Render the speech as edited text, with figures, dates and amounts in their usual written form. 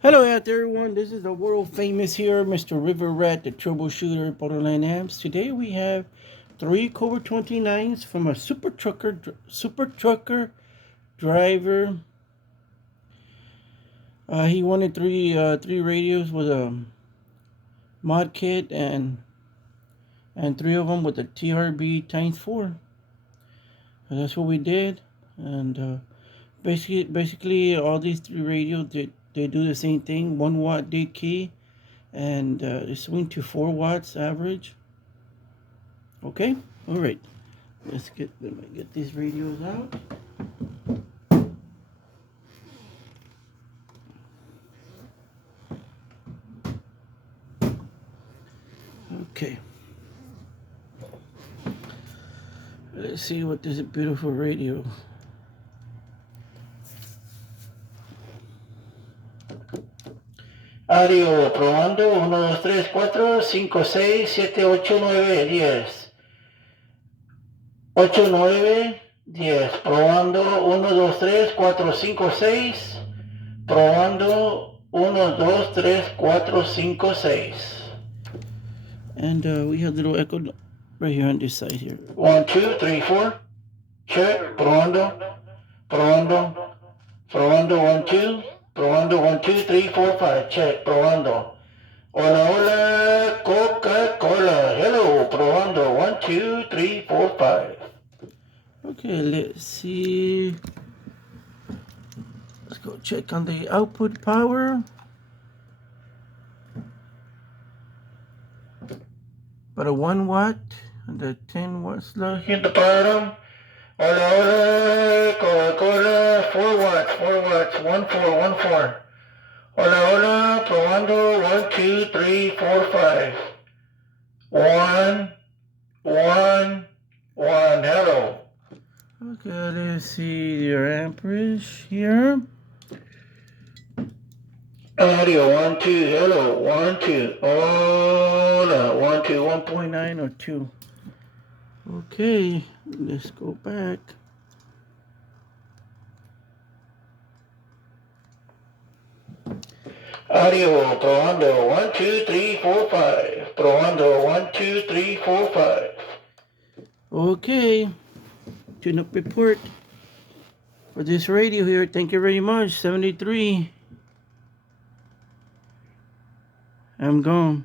Hello out there everyone, this is the world famous here, Mr. River Rat, the troubleshooter, Borderland Amps. Today we have 3 Cobra 29s from a super trucker driver. He wanted three radios with a mod kit and 3 of them with the TRB-X4. And that's what we did. And basically all these 3 radios they do the same thing. 1 watt D key, and they swing to 4 watts average. Okay, all right. Let me get these radios out. Okay. Let's see what this beautiful radio. Audio probando 1, 2, 3, 4, 5, 6, 7, 8, 9, 10. 8, 9, 10. Probando 1, 2, 3, 4, 5, 6. Probando 1, 2, 3, 4, 5, 6. And we have a little echo right here on this side here. 1, 2, 3, 4. Check. Probando. Probando. Probando 1, 2. Probando 1, 2, 3, 4, 5. Check. Probando. Hola, hola, Coca-Cola. Hello. Probando 1, 2, 3, 4, 5. Okay, let's see. Let's go check on the output power. About a 1 watt and the 10 watts slug. Hit the bottom. Hola, hola, Coca-Cola. 4 watts, 4 watts. 1, 4, 1, 4. Hola, hola, probando 1, 2, 3, 4, 5. 1, 1, 1. Hello. Okay, let's see your amperage here. Audio 1, 2, hello, 1, 2, hola, 1, 2, 1.9 or 2. Okay, let's go back. Audio, probando 1, 2, 3, 4, 5. Probando 1, 2, 3, 4, 5. Okay, tune-up report for this radio here. Thank you very much. 73. I'm gone.